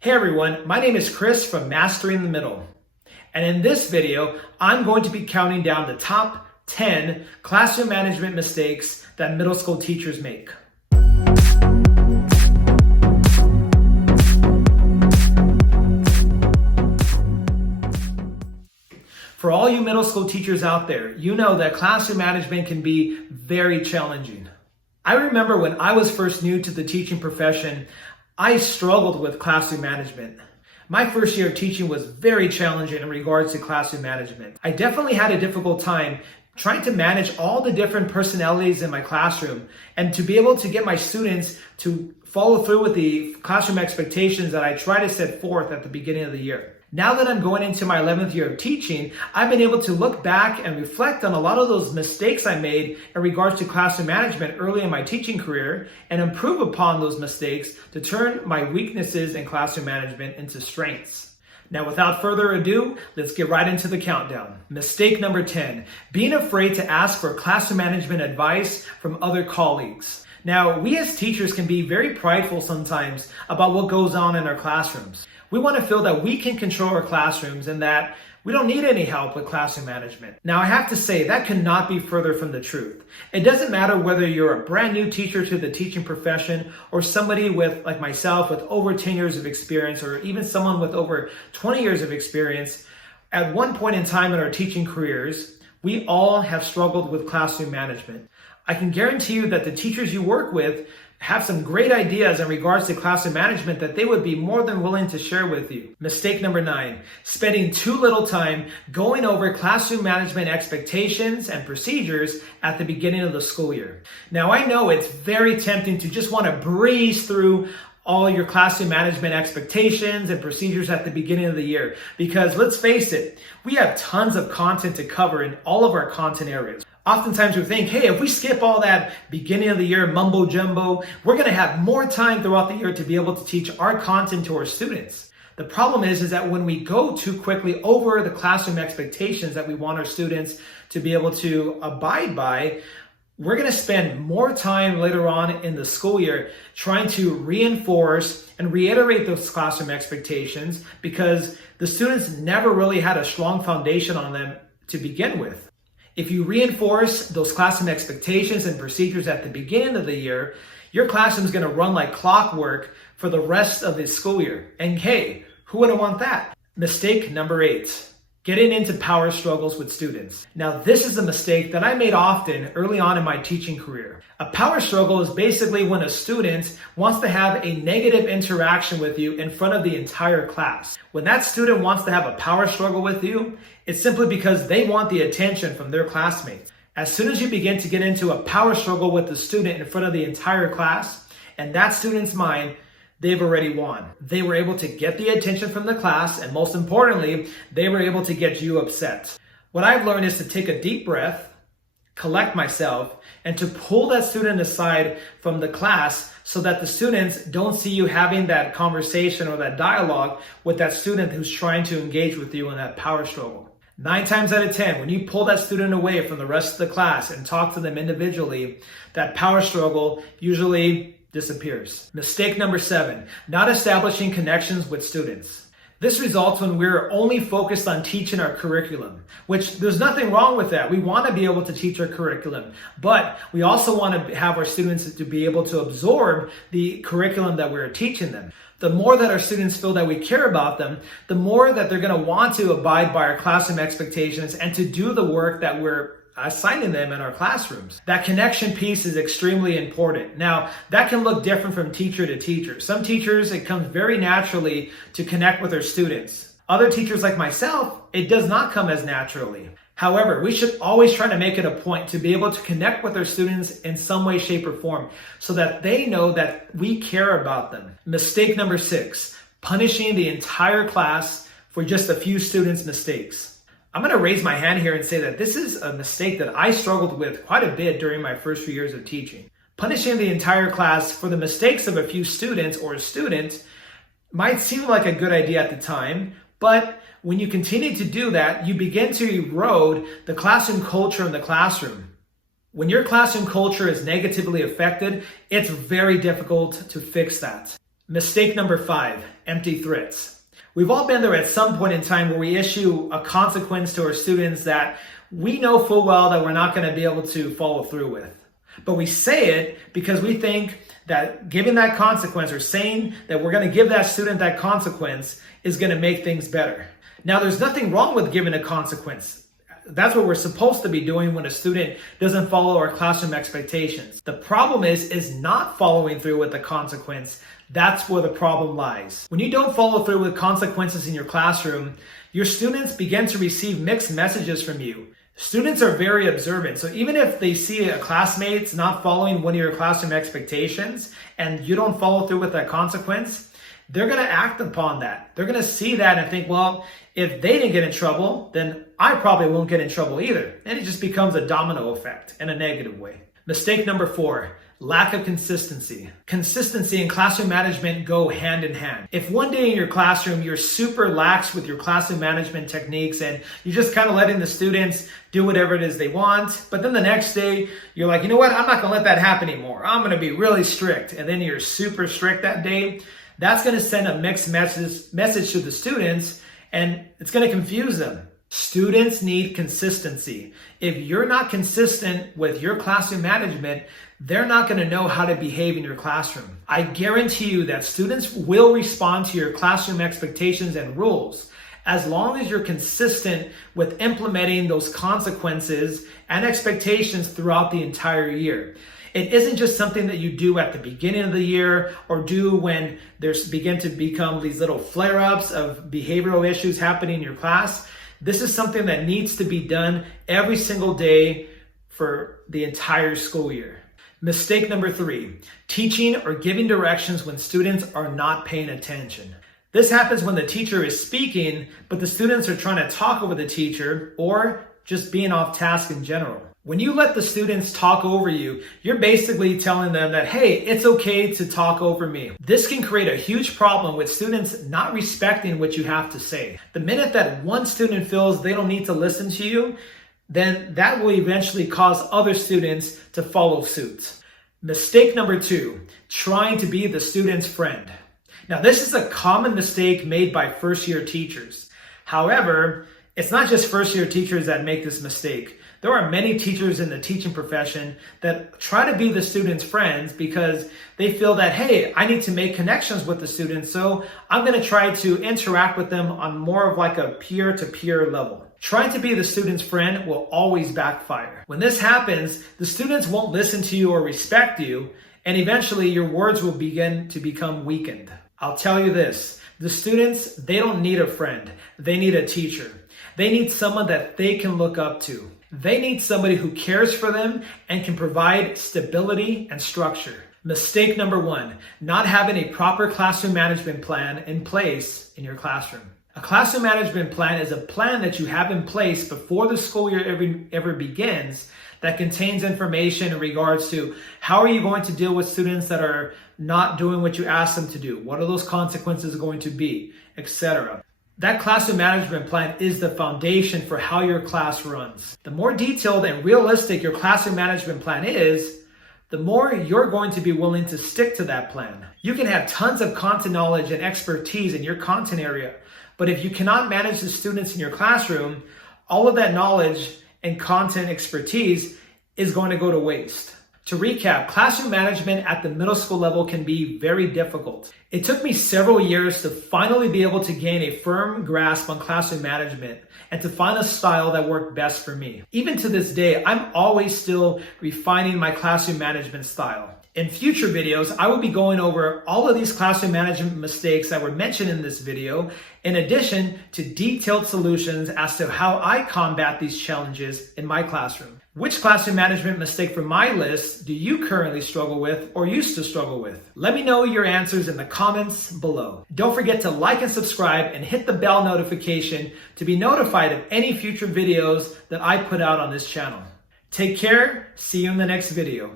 Hey everyone, my name is Chris from Mastering the Middle. And in this video, I'm going to be counting down the top 10 classroom management mistakes that middle school teachers make. For all you middle school teachers out there, you know that classroom management can be very challenging. I remember when I was first new to the teaching profession, I struggled with classroom management. My first year of teaching was very challenging in regards to classroom management. I definitely had a difficult time trying to manage all the different personalities in my classroom and to be able to get my students to follow through with the classroom expectations that I try to set forth at the beginning of the year. Now that I'm going into my 11th year of teaching, I've been able to look back and reflect on a lot of those mistakes I made in regards to classroom management early in my teaching career and improve upon those mistakes to turn my weaknesses in classroom management into strengths. Now, without further ado, let's get right into the countdown. Mistake number 10, being afraid to ask for classroom management advice from other colleagues. Now, we as teachers can be very prideful sometimes about what goes on in our classrooms. We want to feel that we can control our classrooms and that we don't need any help with classroom management. Now, I have to say that cannot be further from the truth. It doesn't matter whether you're a brand new teacher to the teaching profession or somebody with, like myself, with over 10 years of experience, or even someone with over 20 years of experience. At one point in time in our teaching careers, we all have struggled with classroom management. I can guarantee you that the teachers you work with have some great ideas in regards to classroom management that they would be more than willing to share with you. Mistake number 9, spending too little time going over classroom management expectations and procedures at the beginning of the school year. Now, I know it's very tempting to just want to breeze through all your classroom management expectations and procedures at the beginning of the year, because let's face it, we have tons of content to cover in all of our content areas. Oftentimes we think, hey, if we skip all that beginning of the year mumbo jumbo, we're going to have more time throughout the year to be able to teach our content to our students. The problem is that when we go too quickly over the classroom expectations that we want our students to be able to abide by, we're going to spend more time later on in the school year trying to reinforce and reiterate those classroom expectations because the students never really had a strong foundation on them to begin with. If you reinforce those classroom expectations and procedures at the beginning of the year, your classroom is going to run like clockwork for the rest of the school year. And hey, who wouldn't want that? Mistake number 8. Getting into power struggles with students. Now, this is a mistake that I made often early on in my teaching career. A power struggle is basically when a student wants to have a negative interaction with you in front of the entire class. When that student wants to have a power struggle with you, it's simply because they want the attention from their classmates. As soon as you begin to get into a power struggle with the student in front of the entire class, and that student's mind, they've already won. They were able to get the attention from the class, and most importantly, they were able to get you upset. What I've learned is to take a deep breath, collect myself, and to pull that student aside from the class so that the students don't see you having that conversation or that dialogue with that student who's trying to engage with you in that power struggle. 9 times out of 10, when you pull that student away from the rest of the class and talk to them individually, that power struggle usually disappears. Mistake number 7, not establishing connections with students. This results when we're only focused on teaching our curriculum, which there's nothing wrong with that. We want to be able to teach our curriculum, but we also want to have our students to be able to absorb the curriculum that we're teaching them. The more that our students feel that we care about them, the more that they're going to want to abide by our classroom expectations and to do the work that we're assigning them in our classrooms. That connection piece is extremely important. Now, that can look different from teacher to teacher. Some teachers, it comes very naturally to connect with their students. Other teachers like myself, it does not come as naturally. However, we should always try to make it a point to be able to connect with our students in some way, shape, or form so that they know that we care about them. Mistake number 6, punishing the entire class for just a few students' mistakes. I'm going to raise my hand here and say that this is a mistake that I struggled with quite a bit during my first few years of teaching. Punishing the entire class for the mistakes of a few students or a student might seem like a good idea at the time, but when you continue to do that, you begin to erode the classroom culture in the classroom. When your classroom culture is negatively affected, it's very difficult to fix that. Mistake number 5, empty threats. We've all been there at some point in time where we issue a consequence to our students that we know full well that we're not going to be able to follow through with. But we say it because we think that giving that consequence or saying that we're going to give that student that consequence is going to make things better. Now, there's nothing wrong with giving a consequence. That's what we're supposed to be doing when a student doesn't follow our classroom expectations. The problem is not following through with the consequence. That's where the problem lies. When you don't follow through with consequences in your classroom, your students begin to receive mixed messages from you. Students are very observant. So even if they see a classmate's not following one of your classroom expectations and you don't follow through with that consequence, they're going to act upon that. They're going to see that and think, well, if they didn't get in trouble, then I probably won't get in trouble either. And it just becomes a domino effect in a negative way. Mistake number 4, lack of consistency. Consistency and classroom management go hand in hand. If one day in your classroom, you're super lax with your classroom management techniques and you're just kind of letting the students do whatever it is they want, but then the next day you're like, you know what, I'm not going to let that happen anymore. I'm going to be really strict. And then you're super strict that day. That's going to send a mixed message to the students and it's going to confuse them. Students need consistency. If you're not consistent with your classroom management, they're not going to know how to behave in your classroom. I guarantee you that students will respond to your classroom expectations and rules as long as you're consistent with implementing those consequences and expectations throughout the entire year. It isn't just something that you do at the beginning of the year or do when there's begin to become these little flare-ups of behavioral issues happening in your class. This is something that needs to be done every single day for the entire school year. Mistake number 3, teaching or giving directions when students are not paying attention. This happens when the teacher is speaking, but the students are trying to talk over the teacher or just being off task in general. When you let the students talk over you, you're basically telling them that, hey, it's okay to talk over me. This can create a huge problem with students not respecting what you have to say. The minute that one student feels they don't need to listen to you, then that will eventually cause other students to follow suit. Mistake number 2, trying to be the student's friend. Now, this is a common mistake made by first-year teachers. However, it's not just first-year teachers that make this mistake. There are many teachers in the teaching profession that try to be the students' friends because they feel that, hey, I need to make connections with the students, so I'm going to try to interact with them on more of like a peer-to-peer level. Trying to be the student's friend will always backfire. When this happens, the students won't listen to you or respect you, and eventually your words will begin to become weakened. I'll tell you this, the students, they don't need a friend. They need a teacher. They need someone that they can look up to. They need somebody who cares for them and can provide stability and structure. Mistake number 1, not having a proper classroom management plan in place in your classroom. A classroom management plan is a plan that you have in place before the school year ever begins that contains information in regards to how are you going to deal with students that are not doing what you ask them to do? What are those consequences going to be, etc. That classroom management plan is the foundation for how your class runs. The more detailed and realistic your classroom management plan is, the more you're going to be willing to stick to that plan. You can have tons of content knowledge and expertise in your content area, but if you cannot manage the students in your classroom, all of that knowledge and content expertise is going to go to waste. To recap, classroom management at the middle school level can be very difficult. It took me several years to finally be able to gain a firm grasp on classroom management and to find a style that worked best for me. Even to this day, I'm always still refining my classroom management style. In future videos, I will be going over all of these classroom management mistakes that were mentioned in this video, in addition to detailed solutions as to how I combat these challenges in my classroom. Which classroom management mistake from my list do you currently struggle with or used to struggle with? Let me know your answers in the comments below. Don't forget to like and subscribe and hit the bell notification to be notified of any future videos that I put out on this channel. Take care. See you in the next video.